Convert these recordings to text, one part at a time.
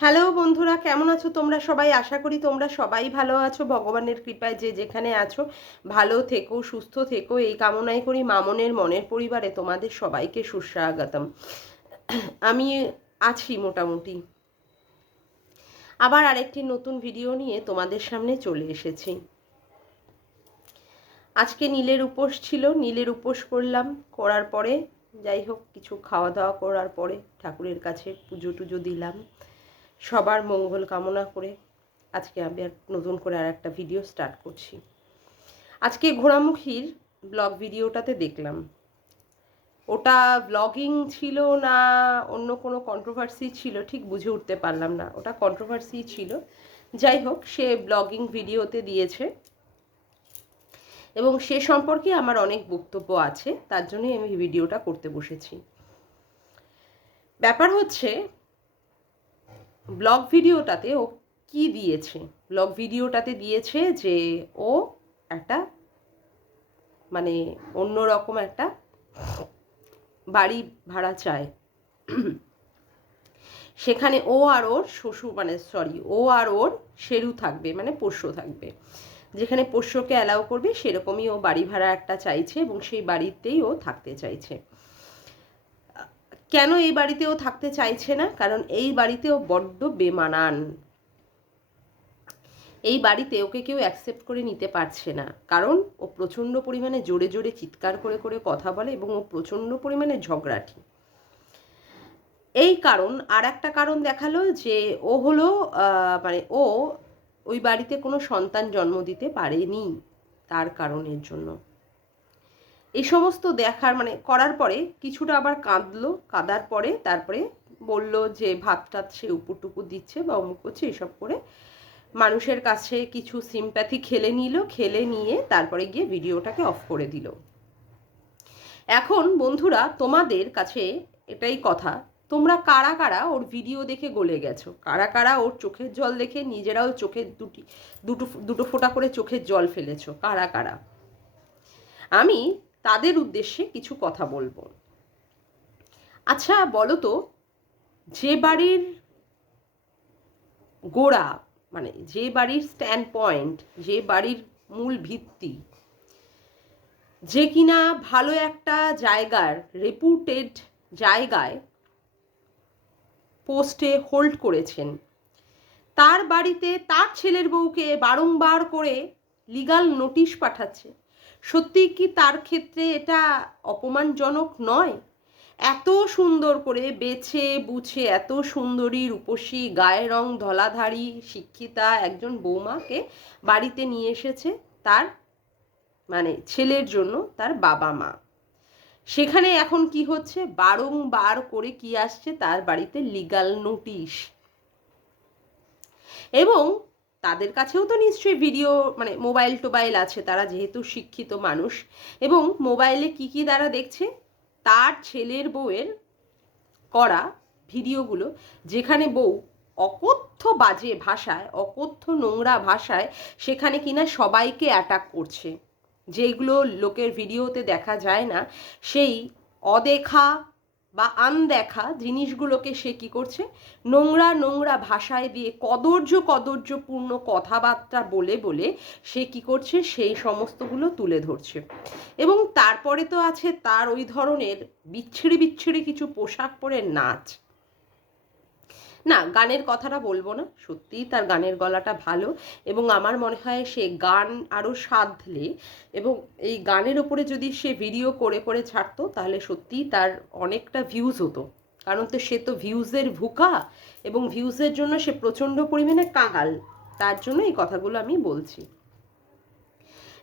Hello বন্ধুরা, কেমন আছো তোমরা? সবাই আশা করি তোমরা সবাই ভালো আছো। ভগবানের কৃপায় যে যেখানে আছো, ভালো থেকো, সুস্থ থেকো। এই কামনাই করি মামনের মনের পরিবারে তোমাদের সবাইকে সুস্বাগতম। আমি আছি মোটামুটি। আবার আরেকটি নতুন ভিডিও নিয়ে তোমাদের সামনে চলে এসেছি। আজকে নীলের উপোস ছিল, নীলের উপোস করলাম। করার পরে যাই হোক, কিছু খাওয়া দাওয়া করার পরে ঠাকুরের কাছে পুজো টুজো দিলাম। সবার মঙ্গল কামনা করে আজকে আমি আর নতুন করে আর একটা ভিডিও স্টার্ট করছি। আজকে ঘোড়ামুখীর ব্লগ ভিডিওটাতে দেখলাম। ওটা ব্লগিং ছিল না অন্য কোনো কন্ট্রোভার্সি ছিল ঠিক বুঝে উঠতে পারলাম না। ওটা কন্ট্রোভার্সি ছিল। যাই হোক, সে ব্লগিং ভিডিওতে দিয়েছে। এবং সে সম্পর্কে আমার অনেক বক্তব্য আছে, তার জন্যই আমি ভিডিওটা করতে বসেছি। ব্যাপার হচ্ছে ব্লগ ভিডিওটাতে ও কি দিয়েছে? ব্লগ ভিডিওটাতে দিয়েছে যে ও একটা মানে অন্য রকম একটা বাড়ি ভাড়া চায়। সেখানে ও আর ওর শ্বশুর মানে সরি ও আর ওর শেরু থাকবে মানে পোষ্য থাকবে। যেখানে পোষ্যকে অ্যালাউ করবে সেরকমই ও বাড়ি ভাড়া একটা চাইছে এবং সেই বাড়িতেই ও থাকতে চাইছে। কেন এই বাড়িতে ও থাকতে চাইছে না? কারণ এই বাড়িতে ও বড্ড বেমানান। এই বাড়িতে ওকে কেউ অ্যাকসেপ্ট করে নিতে পারছে না। কারণ ও প্রচণ্ড পরিমাণে জোরে জোরে চিৎকার করে করে কথা বলে এবং ও প্রচণ্ড পরিমাণে ঝগড়াটি এই কারণ আর একটা কারণ দেখাল যে ও হলো মানে ও ওই বাড়িতে কোনো সন্তান জন্ম দিতে পারেনি। তার কারণের জন্য। এই সমস্ত দেখার মানে করার পরে কিছুটা আবার কাঁদলো, কাঁদার পরে তারপরে বলল যে ভাত টাত সে উপুটুকু দিচ্ছে বা অমুক করছে, এসব করে মানুষের কাছে কিছু সিম্প্যাথি খেলে নিল, খেলে নিয়ে তারপরে গিয়ে ভিডিওটাকে অফ করে দিল। এখন বন্ধুরা, তোমাদের কাছে এটাই কথা, তোমরা কারা কারা ওর ভিডিও দেখে গলে গেছো? কারা কারা ওর চোখের জল দেখে নিজেরাও চোখের দুটি, দুটো দুটো ফোঁটা করে চোখের জল ফেলেছো? কারা কারা? আমি তাদের উদ্দেশ্যে কিছু কথা বলব। আচ্ছা বলো তো যে বাড়ির গোড়া মানে যে বাড়ির স্ট্যান্ড পয়েন্ট যে বাড়ির মূল ভিত্তি, যে কিনা ভালো একটা জায়গার রেপুটেড জায়গায় পোস্টে হোল্ড করেছেন। তার বাড়িতে তার ছেলের বউকে বারংবার করে লিগাল নোটিশ পাঠাচ্ছে। সত্যি কি তার ক্ষেত্রে এটা অপমানজনক নয়? এত সুন্দর করে বেছে বুছে এত সুন্দরী রূপসী গায়ের রং ধলাধারী শিক্ষিতা একজন বৌমাকে বাড়িতে নিয়ে এসেছে তার মানে ছেলের জন্য তার বাবা মা। সেখানে এখন কি হচ্ছে? বারংবার করে কি আসছে? তার বাড়িতে লিগাল নোটিশ এবং তাদের কাছেও তো নিশ্চয়ই ভিডিও মানে মোবাইল টোবাইল আছে, তারা যেহেতু শিক্ষিত মানুষ। এবং মোবাইলে কি কি তারা দেখছে? তার ছেলের বউয়ের করা ভিডিওগুলো যেখানে বউ অকথ্য বাজে ভাষায়, অকথ্য নোংরা ভাষায় সেখানে কিনা সবাইকে অ্যাটাক করছে। যেগুলো লোকের ভিডিওতে দেখা যায় না, সেই অদেখা বা আনদেখা জিনিসগুলোকে সে কি করছে? নোংরা নোংরা ভাষায় দিয়ে কদর্য কদর্যপূর্ণ কথাবার্তা বলে বলে সে কি করছে? সেই সমস্তগুলো তুলে ধরছে। এবং তারপরে তো আছে তার ওই ধরনের বিচ্ছিরি বিচ্ছিরি কিছু পোশাক পরে নাচ। না, গানের কথাটা বলব না। সত্যিই তার গানের গলাটা ভালো এবং আমার মনে হয় সে গান আরও সাধলে এবং এই গানের ওপরে যদি সে ভিডিও করে করে ছাড়তো, তাহলে সত্যিই তার অনেকটা ভিউজ হতো। কারণ তো সে তো ভিউজের ভুকা এবং ভিউজের জন্য সে প্রচণ্ড পরিমাণে কাঙাল। তার জন্য এই কথাগুলো আমি বলছি।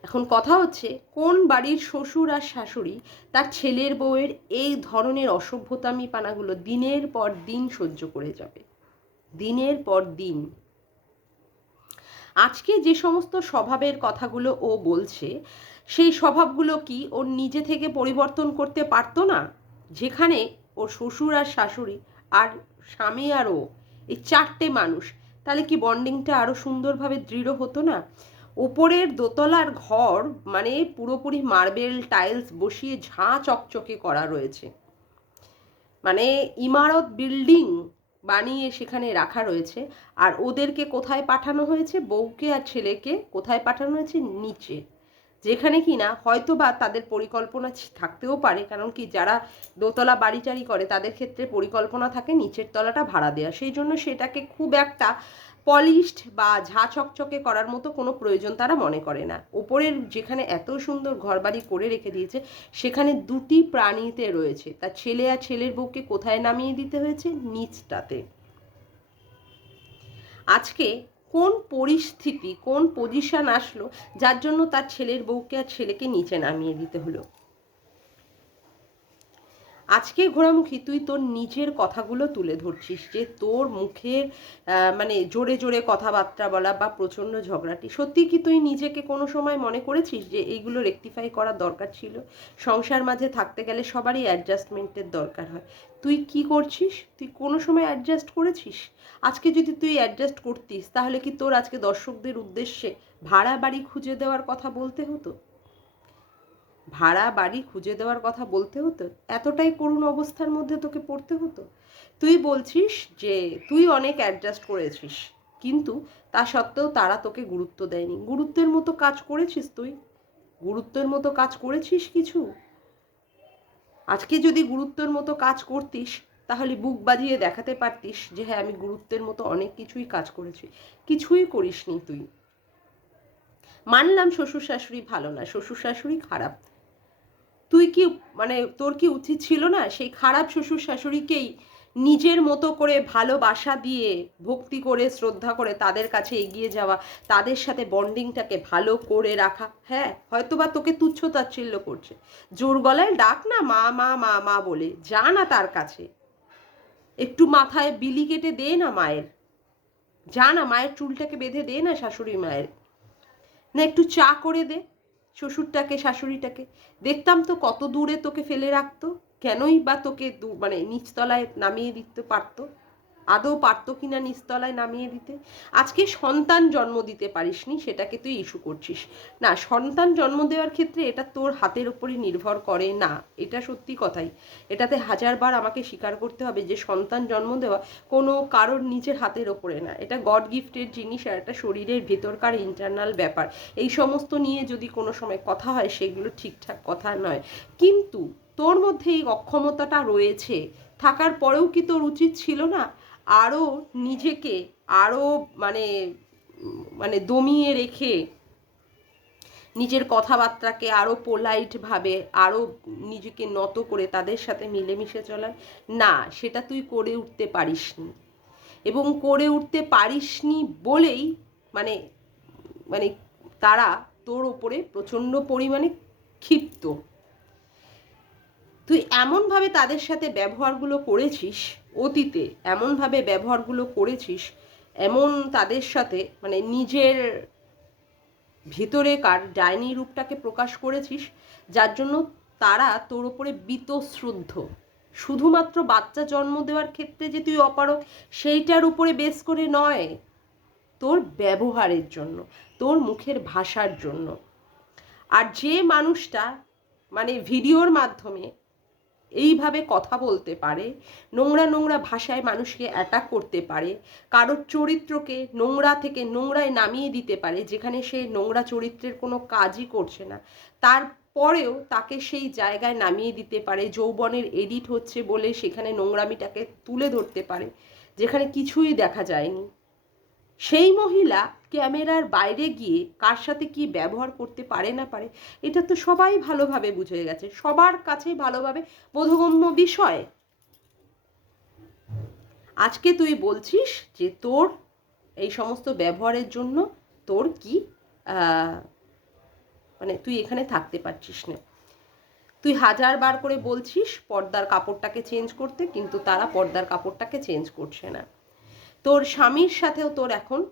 এখন কথা হচ্ছে, কোন বাড়ির শ্বশুর আর শাশুড়ি তার ছেলের বউয়ের এই ধরনের অসভ্যতামি পানাগুলো দিনের পর দিন সহ্য করে যাবে? দিনের পর দিন। আজকে যে সমস্ত স্বভাবের কথাগুলো ও বলছে, সেই স্বভাবগুলো কি ওর নিজে থেকে পরিবর্তন করতে পারতো না? যেখানে ওর শ্বশুর আর শাশুড়ি আর স্বামী আর ও, এই চারটে মানুষ, তাহলে কি বন্ডিংটা আরও সুন্দরভাবে দৃঢ় হতো না? ওপরের দোতলার ঘর মানে পুরোপুরি মার্বেল টাইলস বসিয়ে ঝাঁ চকচকে করা রয়েছে। মানে ইমারত বিল্ডিং বানিয়ে সেখানে রাখা রয়েছে। আর ওদেরকে কোথায় পাঠানো হয়েছে? বউকে আর ছেলেকে কোথায় পাঠানো হয়েছে? নিচে। যেখানে কি না হয়তো বা তাদের পরিকল্পনা থাকতেও পারে। কারণ কি যারা দোতলা বাড়ি করে, তাদের ক্ষেত্রে পরিকল্পনা থাকে নিচের তলাটা ভাড়া দেওয়া। সেই জন্য সেটাকে খুব একটা পলিশড বা ঝা চকচকে করার মতো কোনো প্রয়োজন তারা মনে করে না। ওপরের যেখানে এত সুন্দর ঘরবাড়ি করে রেখে দিয়েছে, সেখানে দুটি প্রাণীতে রয়েছে। তার ছেলে আর ছেলের বউকে কোথায় নামিয়ে দিতে হয়েছে? নিচটাতে। আজকে কোন পরিস্থিতি, কোন পজিশন আসলো, যার জন্য তার ছেলের বউকে আর ছেলেকে নিচে নামিয়ে দিতে হলো? আজকে ঘোরামুখী তুই তোর নিজের কথাগুলো তুলে ধরছিস যে তোর মুখের মানে জোরে জোরে কথাবার্তা বলা বা প্রচণ্ড ঝগড়াটি, সত্যি কি তুই নিজেকে কোনো সময় মনে করেছিস যে এইগুলো রেকটিফাই করার দরকার ছিল? সংসার মাঝে থাকতে গেলে সবারই অ্যাডজাস্টমেন্টের দরকার হয়। তুই কি করছিস? তুই কোনো সময় অ্যাডজাস্ট করেছিস? আজকে যদি তুই অ্যাডজাস্ট করতিস, তাহলে কি তোর আজকে দর্শকদের উদ্দেশ্যে ভাড়া বাড়ি খুঁজে দেওয়ার কথা বলতে হতো? ভাড়া বাড়ি খুঁজে দেওয়ার কথা বলতে হতো? এতটাই করুণ অবস্থার মধ্যে তোকে পড়তে হতো? তুই বলছিস যে তুই অনেক অ্যাডজাস্ট করেছিস, কিন্তু তা সত্ত্বেও তারা তোকে গুরুত্ব দেয়নি। গুরুত্বের মতো কাজ করেছিস তুই? গুরুত্বের মতো কাজ করেছিস কিছু? আজকে যদি গুরুত্বের মতো কাজ করতিস, তাহলে বুক বাজিয়ে দেখাতে পারতিস যে হ্যাঁ আমি গুরুত্বের মতো অনেক কিছুই কাজ করেছি। কিছুই করিসনি তুই। মানলাম শ্বশুর শাশুড়ি ভালো না শ্বশুর শাশুড়ি খারাপ। তুই কি মানে তোর কি উচিত ছিল না সেই খারাপ শ্বশুর শাশুড়িকেই নিজের মতো করে ভালোবাসা দিয়ে ভক্তি করে, শ্রদ্ধা করে তাদের কাছে এগিয়ে যাওয়া, তাদের সাথে বন্ডিংটাকে ভালো করে রাখা? হ্যাঁ হয়তো বা তোকে তুচ্ছ তাচ্ছিল্য করছে। জোর গলায় ডাক না মা মা মা মা বলে, যা না তার কাছে। একটু মাথায় বিলি কেটে দে না মায়ের। যা না মায়ের চুলটাকে বেঁধে দে না শাশুড়ি মায়ের। না একটু চা করে দে। শ্বশুরটাকে, শাশুড়িটাকে। দেখতাম তো কত দূরে তোকে ফেলে রাখতো, কেনই বা তোকে দু- মানে নিচতলায় নামিয়ে দিতে পারতো। আদৌ পারতো কিনা নিস্তলায় নামিয়ে দিতে? আজকে সন্তান জন্ম দিতে পারিসনি, সেটাকে তুই ইস্যু করছিস। না, সন্তান জন্ম দেওয়ার ক্ষেত্রে এটা তোর হাতের ওপরই নির্ভর করে না, এটা সত্যি কথাই। এটাতে হাজারবার আমাকে স্বীকার করতে হবে যে সন্তান জন্ম দেওয়া কোনো কারোর নিজের হাতের ওপরে না। এটা গড গিফটের জিনিস আর একটা শরীরের ভেতরকার ইন্টারনাল ব্যাপার। এই সমস্ত নিয়ে যদি কোনো সময় কথা হয়, সেগুলো ঠিকঠাক কথা নয়। কিন্তু তোর মধ্যে এই অক্ষমতাটা রয়েছে। থাকার পরেও কি তোর উচিত ছিল না? আরও নিজেকে আরও মানে মানে দমিয়ে রেখে নিজের কথাবার্তাকে আরও পোলাইটভাবে আরও নিজেকে নত করে তাদের সাথে মিলেমিশে চলার, না, সেটা তুই করে উঠতে পারিসনি। এবং করে উঠতে পারিসনি বলেই মানে মানে তারা তোর ওপরে প্রচণ্ড পরিমাণে ক্ষিপ্ত। তুই এমনভাবে তাদের সাথে ব্যবহারগুলো করেছিস অতীতে এমনভাবে ব্যবহারগুলো করেছিস, এমন তাদের সাথে মানে নিজের ভিতরেকার ডাইনি রূপটাকে প্রকাশ করেছিস, যার জন্য তারা তোর ওপরে বীতশ্রদ্ধ। শুধুমাত্র বাচ্চা জন্ম দেওয়ার ক্ষেত্রে যে তুই অপারক সেইটার উপরে বেস করে নয়, তোর ব্যবহারের জন্য, তোর মুখের ভাষার জন্য। আর যে মানুষটা মানে ভিডিওর মাধ্যমে এইভাবে কথা বলতে পারে, নোংরা নোংরা ভাষায় মানুষকে অ্যাটাক করতে পারে, কারোর চরিত্রকে নোংরা থেকে নোংরায় নামিয়ে দিতে পারে, যেখানে সে নোংরা চরিত্রের কোনো কাজই করছে না। তারপরেও তাকে সেই জায়গায় নামিয়ে দিতে পারে, যৌবনের এডিট হচ্ছে বলে সেখানে নোংরামিটাকে তুলে ধরতে পারে, যেখানে কিছুই দেখা যায়নি। সেই মহিলা ক্যামেরার বাইরে গিয়ে কার সাথে কি ব্যবহার করতে পারে না পারে, এটা তো সবাই ভালোভাবে বুঝে গেছে। সবার কাছে ভালোভাবে বোধগম্য বিষয়। আজকে তুই বলছিস যে তোর এই সমস্ত ব্যবহারের জন্য তোর কি মানে তুই এখানে থাকতে পারছিস না। তুই হাজার বার করে বলছিস পর্দার কাপড়টাকে চেঞ্জ করতে, কিন্তু তারা পর্দার কাপড়টাকে চেঞ্জ করছে না। তোর স্বামীর সাথেও তোর এখন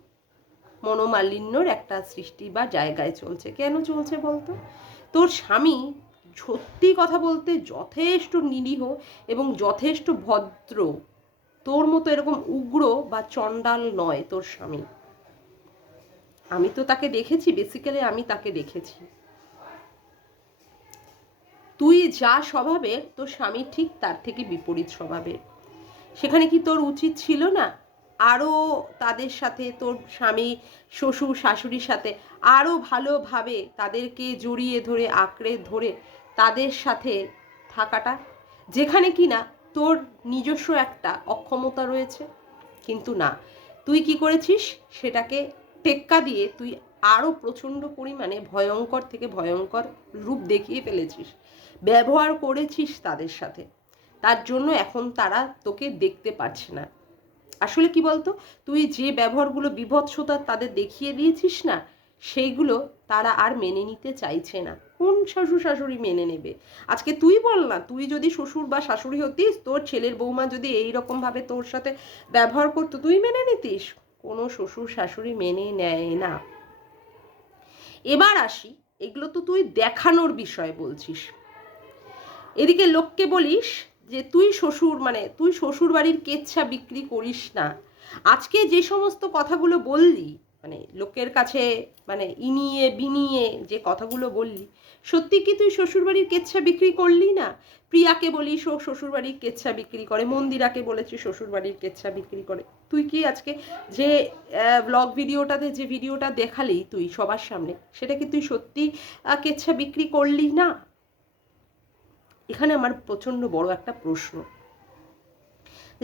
মনোমালিন্যর একটা সৃষ্টি বা জায়গায় চলছে। কেন চলছে বলতো? তোর স্বামী সত্যি কথা বলতে যথেষ্ট নিরীহ এবং যথেষ্ট ভদ্র। তোর মতো এরকম উগ্র বা চণ্ডাল নয় তোর স্বামী। আমি তো তাকে দেখেছি বেসিক্যালি আমি তাকে দেখেছি। তুই যা স্বভাবের, তোর স্বামী ঠিক তার থেকে বিপরীত স্বভাবের। সেখানে কি তোর উচিত ছিল না আরও তাদের সাথে, তোর স্বামী, শ্বশুর, শাশুড়ির সাথে আরও ভালোভাবে তাদেরকে জড়িয়ে ধরে, আঁকড়ে ধরে তাদের সাথে থাকাটা, যেখানে কি না তোর নিজস্ব একটা অক্ষমতা রয়েছে। কিন্তু না, তুই কি করেছিস? সেটাকে টেক্কা দিয়ে তুই আরও প্রচণ্ড পরিমাণে ভয়ঙ্কর থেকে ভয়ঙ্কর রূপ দেখিয়ে ফেলেছিস, ব্যবহার করেছিস তাদের সাথে। তার জন্য এখন তারা তোকে দেখতে পাচ্ছে না। আসলে কি বলতো? তুই যে ব্যবহারগুলো বিভৎসতা তাদের দেখিয়ে দিয়েছিস না, সেইগুলো তারা আর মেনে নিতে চাইছে না। কোন শ্বশুর শাশুড়ি মেনে নেবে? আজকে তুই বল না, তুই যদি শ্বশুর বা শাশুড়ি হতিস, তোর ছেলের বৌমা যদি এই ভাবে তোর সাথে ব্যবহার করতো, তুই মেনে নিতিস? কোনো শ্বশুর শাশুড়ি মেনে নেয় না। এবার আসি, এগুলো তো তুই দেখানোর বিষয় বলছিস। এদিকে লোককে বলিস যে তুই শ্বশুর মানে তুই শ্বশুর বাড়ির কেচ্ছা বিক্রি করিস না। আজকে যে সমস্ত কথাগুলো বললি মানে লোকের কাছে মানে ইনিয়ে, বিনিয়ে যে কথাগুলো বললি, সত্যি কি তুই শ্বশুরবাড়ির কেচ্ছা বিক্রি করলি না? প্রিয়াকে বলিস ও শ্বশুরবাড়ির কেচ্ছা বিক্রি করে, মন্দিরাকে বলেছি শ্বশুরবাড়ির কেচ্ছা বিক্রি করে। তুই কি আজকে যে ব্লগ ভিডিওটাতে যে ভিডিওটা দেখালি তুই সবার সামনে, সেটা কি তুই সত্যি কেচ্ছা বিক্রি করলি না? এখানে আমার প্রচণ্ড বড় একটা প্রশ্ন।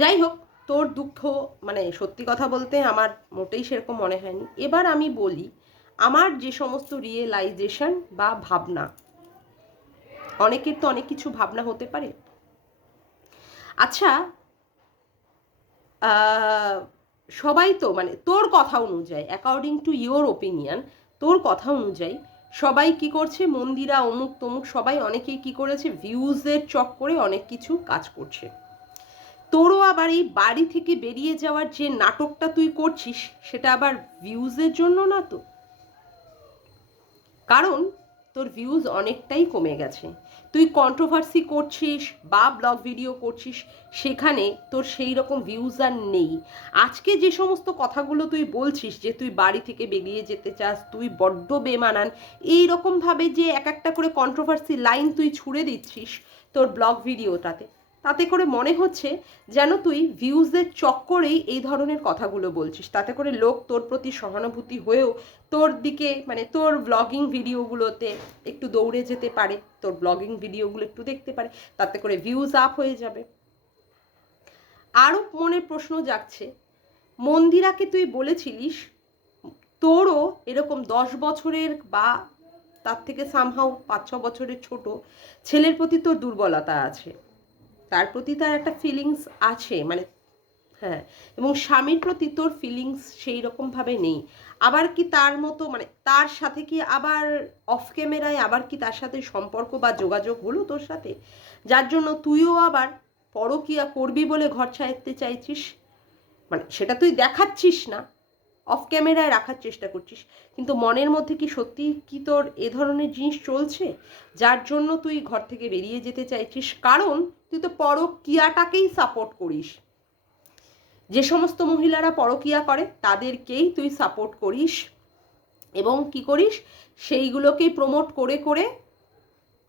যাই হোক, তোর দুঃখ মানে সত্যি কথা বলতে আমার মোটেই সেরকম মনে হয়নি। এবার আমি বলি, আমার যে সমস্ত রিয়েলাইজেশন বা ভাবনা, অনেকের তো অনেক কিছু ভাবনা হতে পারে। আচ্ছা সবাই তো মানে তোর কথা অনুযায়ী অ্যাকর্ডিং টু ইয়োর ওপিনিয়ন তোর কথা অনুযায়ী সবাই কি করছে? মন্দিরা, অমুক তমুক সবাই অনেকেই কি করেছে? ভিউজের চক করে অনেক কিছু কাজ করছে। তোরও আবার এই বাড়ি থেকে বেরিয়ে যাওয়ার যে নাটকটা তুই করছিস, সেটা আবার ভিউজের জন্য না তো? কারণ তোর ভিউজ অনেকটাই কমে গেছে। তুই কন্ট্রোভার্সি করছিস বা ব্লগ ভিডিও করছিস, সেখানে তোর সেই রকম ভিউজ আর নেই। আজকে যে সমস্ত কথাগুলো তুই বলছিস যে তুই বাড়ি থেকে বেরিয়ে যেতে চাস, তুই বড্ড বেমানান এই রকমভাবে যে এক একটা করে কন্ট্রোভার্সি লাইন তুই ছুড়ে দিচ্ছিস তোর ব্লগ ভিডিওটাতে তাতে করে মনে হচ্ছে যেন তুই ভিউজের চক্করেই এই ধরনের কথাগুলো বলছিস। তাতে করে লোক তোর প্রতি সহানুভূতি হয়েও তোর দিকে মানে তোর ব্লগিং ভিডিওগুলোতে একটু দৌড়ে যেতে পারে, তোর ব্লগিং ভিডিওগুলো একটু দেখতে পারে, তাতে করে ভিউজ আপ হয়ে যাবে। আরও মনে প্রশ্ন যাচ্ছে মন্দিরাকে তুই বলেছিলিস, তোরও এরকম দশ বছরের বা তার থেকে সামহাও পাঁচ ছ বছরের ছোট ছেলের প্রতি তোর দুর্বলতা আছে। তার প্রতি তার একটা ফিলিংস আছে মানে হ্যাঁ এবং স্বামীর প্রতি তোর ফিলিংস সেই রকমভাবে নেই। আবার কি তার মতো মানে তার সাথে কি আবার অফ ক্যামেরায় আবার কি তার সাথে সম্পর্ক বা যোগাযোগ হলো তোর সাথে? যার জন্য তুইও আবার পরকিয়া করবি বলে ঘর ছাড়তে চাইছিস? মানে সেটা তুই দেখাচ্ছিস না। অফ ক্যামেরায় রাখার চেষ্টা করছিস। কিন্তু মনের মধ্যে কি সত্যি কি তোর এ ধরনের জিনিস চলছে? যার জন্য তুই ঘর থেকে বেরিয়ে যেতে চাইছিস। কারণ তুই তো পরকিয়াটাকেই সাপোর্ট করিস। যে সমস্ত মহিলারা পরকিয়া করে, তাদেরকেই তুই সাপোর্ট করিস। এবং কি করিস? সেইগুলোকেই প্রমোট করে করে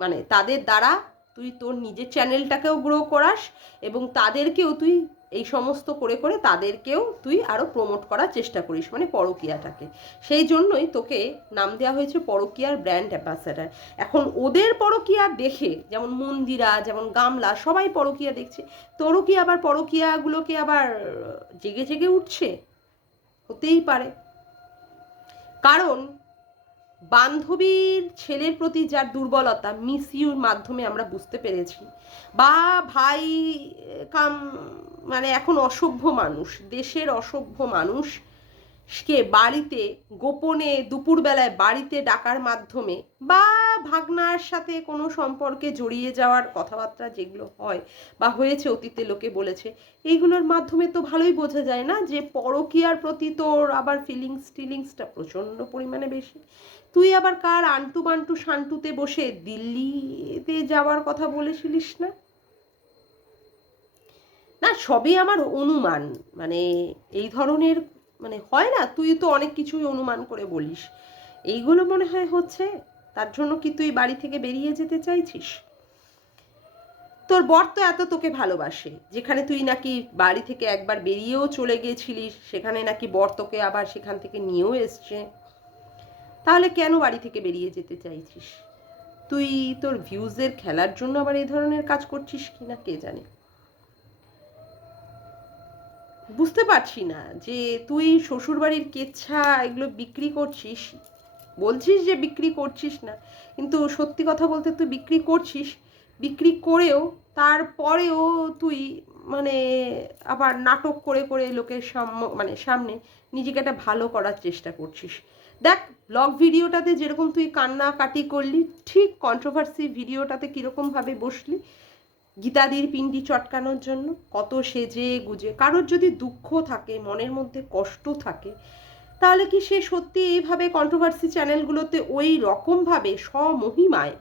মানে তাদের দ্বারা তুই তোর নিজের চ্যানেলটাকেও গ্রো করাস এবং তাদেরকেও তুই এই সমস্ত করে করে তাদেরকেও তুই আরও প্রমোট করার চেষ্টা করিস মানে পরকিয়াটাকে। সেই জন্যই তোকে নাম দেওয়া হয়েছে পরকিয়ার ব্র্যান্ড অ্যাম্বাসাডার এখন ওদের পরকিয়া দেখে, যেমন মন্দিরা, যেমন গামলা, সবাই পরকিয়া দেখছে। তোরও কি আবার পরকিয়াগুলোকে আবার জেগে জেগে উঠছে? হতেই পারে। কারণ বান্ধবীর ছেলের প্রতি যার দুর্বলতা মিস মাধ্যমে আমরা বুঝতে পেরেছি, বা ভাই, কাম মানে এখন অসভ্য মানুষ, দেশের অসভ্য মানুষ কে বাড়িতে, গোপনে দুপুরবেলায় বাড়িতে ডাকার মাধ্যমে বা ভাগনার সাথে কোনো সম্পর্কে জড়িয়ে যাওয়ার কথাবার্তা যেগুলো হয় বা হয়েছে অতীতে লোকে বলেছে, এইগুলোর মাধ্যমে তো ভালোই বোঝা যায় না যে পরকিয়ার প্রতি তোর আবার ফিলিংস টিলিংসটা প্রচণ্ড পরিমাণে বেশি। তুই আবার কার আন্টু বান্টু শান্টুতে বসে দিল্লিতে যাওয়ার কথা বলেছিলিস না? না, সবই আমার অনুমান। মানে এই ধরনের মানে হয় না, তুই তো অনেক কিছুই অনুমান করে বলিস। এইগুলো মনে হয় হচ্ছে, তার জন্য কি তুই বাড়ি থেকে বেরিয়ে যেতে চাইছিস? তোর বর তো এত তোকে ভালোবাসে, যেখানে তুই নাকি বাড়ি থেকে একবার বেরিয়েও চলে গিয়েছিলিস সেখানে নাকি বর তোকে আবার সেখান থেকে নিয়েও এসছে। তাহলে কেন বাড়ি থেকে বেরিয়ে যেতে চাইছিস? তুই তোর ভিউজের খেলার জন্য আবার এই ধরনের কাজ করছিস কি না কে জানে? বুঝতে পারছি না যে তুই শ্বশুরবাড়ির কেচ্ছা এগুলো বিক্রি করছিস, বলছিস যে বিক্রি করছিস না, কিন্তু সত্যি কথা বলতে তুই বিক্রি করছিস, বিক্রি করেও তারপরেও তুই মানে আবার নাটক করে করে লোকের সাম মানে সামনে নিজেকে একটা ভালো করার চেষ্টা করছিস। দেখ ব্লগ ভিডিওটাতে যেরকম তুই কান্নাকাটি করলি, ঠিক কন্ট্রোভার্সি ভিডিওটাতে কীরকমভাবে বসলি গীতাদির পিণ্ডি চটকানোর জন্য কত সেজে গুজে, কারোর যদি দুঃখ থাকে, মনের মধ্যে কষ্ট থাকে, তাহলে কি সে সত্যি এইভাবে কন্ট্রোভার্সি চ্যানেলগুলোতে ওই রকমভাবে স্বমহিমায়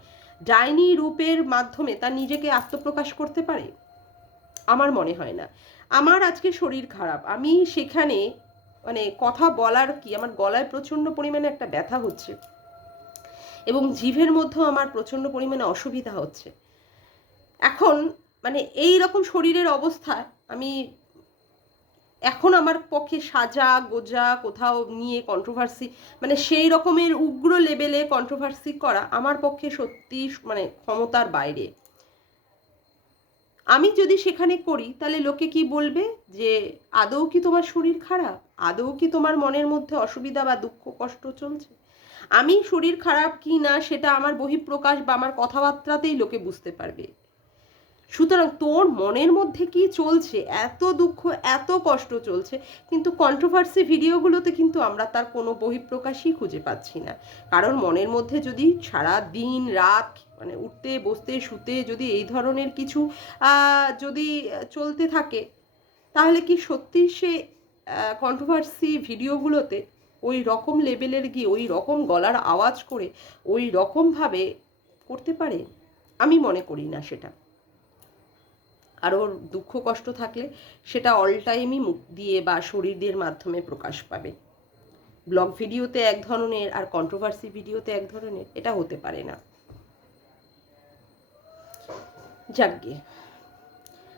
ডাইনি রূপের মাধ্যমে তার নিজেকে আত্মপ্রকাশ করতে পারে? আমার মনে হয় না। আমার আজকে শরীর খারাপ। আমি সেখানে মানে কথা বলার কি, আমার গলায় প্রচণ্ড পরিমাণে একটা ব্যথা হচ্ছে এবং জিভের মধ্যেও আমার প্রচণ্ড পরিমাণে অসুবিধা হচ্ছে। এখন মানে এই রকম শরীরের অবস্থায় আমি এখন আমার পক্ষে সাজা, গোজা কোথাও নিয়ে কন্ট্রোভার্সি মানে সেই রকমের উগ্র লেভেলে কন্ট্রোভার্সি করা আমার পক্ষে সত্যি মানে ক্ষমতার বাইরে। আমি যদি সেখানে করি, তাহলে লোকে কি বলবে যে, আদৌ কি তোমার শরীর খারাপ? আদৌ কি তোমার মনের মধ্যে অসুবিধা বা দুঃখ, কষ্ট চলছে? আমি শরীর খারাপ কি না, সেটা আমার বহিঃপ্রকাশ বা আমার কথাবার্তাতেই লোকে বুঝতে পারবে। সুতরাং তোর মনের মধ্যে কি চলছে? এত দুঃখ, এত কষ্ট চলছে, কিন্তু কন্ট্রোভার্সি ভিডিওগুলোতে কিন্তু আমরা তার কোনো বহিঃপ্রকাশই খুঁজে পাচ্ছি না। কারণ মনের মধ্যে যদি সারা দিন, রাত মানে উঠতে, বসতে, শুতে যদি এই ধরনের কিছু যদি চলতে থাকে, তাহলে কি সত্যি সে কন্ট্রোভার্সি ভিডিওগুলোতে ওই রকম লেভেলের গিয়ে, ওই রকম গলার আওয়াজ করে, ওই রকমভাবে করতে পারে? আমি মনে করি না সেটা। ওর দুঃখ কষ্ট থাকলে সেটা অল টাইমই মুখ দিয়ে বা শরীরের মাধ্যমে প্রকাশ পাবে। ব্লগ ভিডিওতে এক ধরনের আর কন্ট্রোভার্সি ভিডিওতে এক ধরনের এটা হতে পারে না। যাকগে